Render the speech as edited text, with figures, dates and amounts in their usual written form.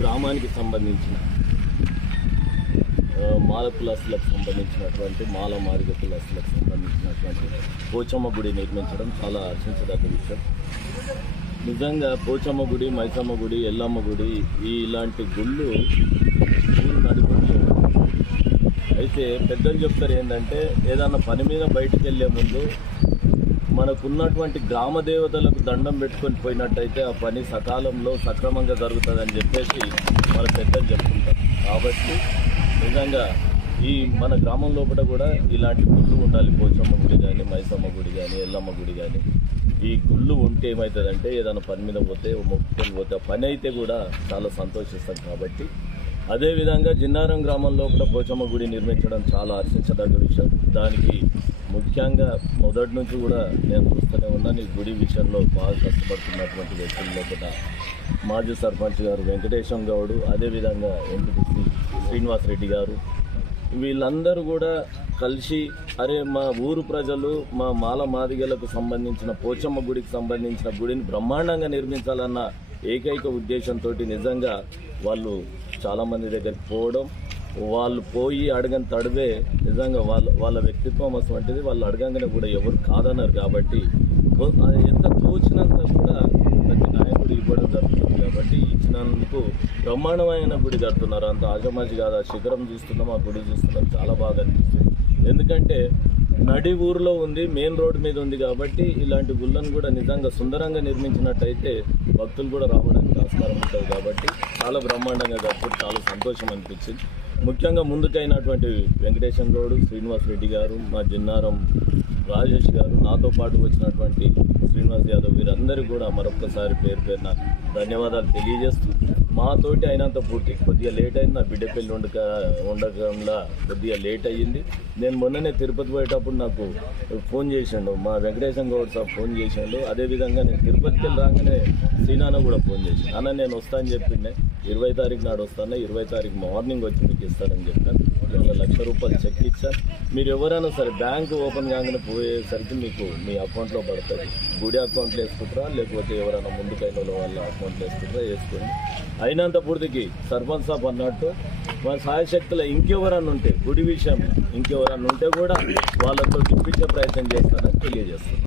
గ్రామానికి సంబంధించిన మాల కులస్తులకు సంబంధించినటువంటి మాల మాదిగ కులస్తులకు సంబంధించినటువంటి పోచమ్మ గుడి నిర్మించడం చాలా హర్షించదగ్గ విషయం. నిజంగా పోచమ్మ గుడి, మైసమ్మ గుడి, ఎల్లమ్మ గుడి ఇలాంటి గుళ్ళు ఊరు నడిపడిలో అయితే పెద్దలు చెప్తారు ఏంటంటే, ఏదన్నా పని మీద బయటకు వెళ్ళే ముందు మనకున్నటువంటి గ్రామ దేవతలకు దండం పెట్టుకొని పోయినట్టయితే ఆ పని సకాలంలో సక్రమంగా జరుగుతుందని చెప్పేసి మన పెద్దలు చెప్తుంటారు. కాబట్టి నిజంగా ఈ మన గ్రామం లోపల కూడా ఇలాంటి గుళ్ళు ఉండాలి. పోచమ్మ గుడి కానీ, మైసమ్మ గుడి కానీ, ఎల్లమ్మ గుడి కానీ. ఈ గుళ్ళు ఉంటే ఏమవుతుందంటే, ఏదైనా పని మీద పోతే మొక్కుకొని పోతే ఆ పని అయితే కూడా చాలా సంతోషిస్తాం. కాబట్టి అదేవిధంగా జిన్నారం గ్రామంలో కూడా పోచమ్మ గుడి నిర్మించడం చాలా హర్షించదగ్గ విషయం. దానికి ముఖ్యంగా మొదటి నుంచి కూడా నేను చూస్తూనే ఉన్నాను. ఈ గుడి విషయంలో బాగా కష్టపడుతున్నటువంటి వ్యక్తుల్లో కూడా మాజీ సర్పంచ్ గారు వెంకటేశం గౌడు, అదేవిధంగా ఎంపీటీసీ శ్రీనివాస్ రెడ్డి గారు, వీళ్ళందరూ కూడా కలిసి అరే మా ఊరు ప్రజలు మా మాల మాదిగలకు సంబంధించిన పోచమ్మ గుడికి సంబంధించిన గుడిని బ్రహ్మాండంగా నిర్మించాలన్న ఏకైక ఉద్దేశంతో నిజంగా వాళ్ళు చాలామంది దగ్గరికి పోవడం, వాళ్ళు పోయి అడగని తడివే నిజంగా వాళ్ళ వ్యక్తిత్వం అటువంటిది. వాళ్ళు అడగంగానే కూడా ఎవరు కాదన్నారు. కాబట్టి ఎంత తోచినంత కూడా ప్రతి నాయకుడు ఇవ్వడం జరుగుతుంది. కాబట్టి ఇచ్చినందుకు బ్రహ్మాండమైన గుడి కడుతున్నారు. అంత ఆజమాజి కాదు. ఆ శిఖరం చూస్తున్నాం, ఆ గుడి చూస్తున్నాం, చాలా బాగా అనిపిస్తుంది. ఎందుకంటే నడి ఊరిలో ఉంది, మెయిన్ రోడ్ మీద ఉంది. కాబట్టి ఇలాంటి గుళ్ళను కూడా నిజంగా సుందరంగా నిర్మించినట్టయితే భక్తులు కూడా రావడానికి ఆస్కారం ఉంటుంది. కాబట్టి చాలా బ్రహ్మాండంగా కడుతూ చాలా సంతోషం అనిపించింది. ముఖ్యంగా ముందుకైనటువంటి వెంకటేశం గౌడు, శ్రీనివాస్ రెడ్డి గారు, మా జిన్నారం రాజేష్ గారు, నాతో పాటు వచ్చినటువంటి శ్రీనివాస్ యాదవ్, వీరందరికీ కూడా మరొక్కసారి పేరు పేరున ధన్యవాదాలు తెలియజేస్తూ, మాతోటి అయినంత పూర్తి కొద్దిగా లేట్ అయింది. నా బిడ్డ పెళ్ళి ఉండకంలో కొద్దిగా లేట్ అయ్యింది. నేను మొన్ననే తిరుపతి పోయేటప్పుడు నాకు ఫోన్ చేసిండు మా వెంకటేశం గౌడ్ సార్, ఫోన్ చేసిండు. అదేవిధంగా నేను తిరుపతికి వెళ్ళి రాగానే శ్రీనాన్న కూడా ఫోన్ చేసిండు. అన్న నేను వస్తానని చెప్పిండే, 20 తారీఖు నాడు వస్తాను, 20 తారీఖు మార్నింగ్ వచ్చి మీకు ఇస్తానని చెప్పాను. 1,00,000 రూపాయలు చెక్ ఇచ్చాను. మీరు ఎవరైనా సరే బ్యాంకు ఓపెన్ కాగానే పోయేసరికి మీకు మీ అకౌంట్లో పడుతుంది. గుడి అకౌంట్లో వేసుకుంటారా, లేకపోతే ఎవరైనా ముందుకైన వాళ్ళ అకౌంట్లో వేసుకుంటారా, వేసుకోండి. అయినంత పూర్తికి సర్పంచ్ సాబ్ అన్నట్టు మన సాయశక్తులు ఇంకెవరన్నా ఉంటే గుడి విషయం ఇంకెవరన్నా ఉంటే కూడా వాళ్ళతో ఇప్పించే ప్రయత్నం చేస్తారని తెలియజేస్తాను.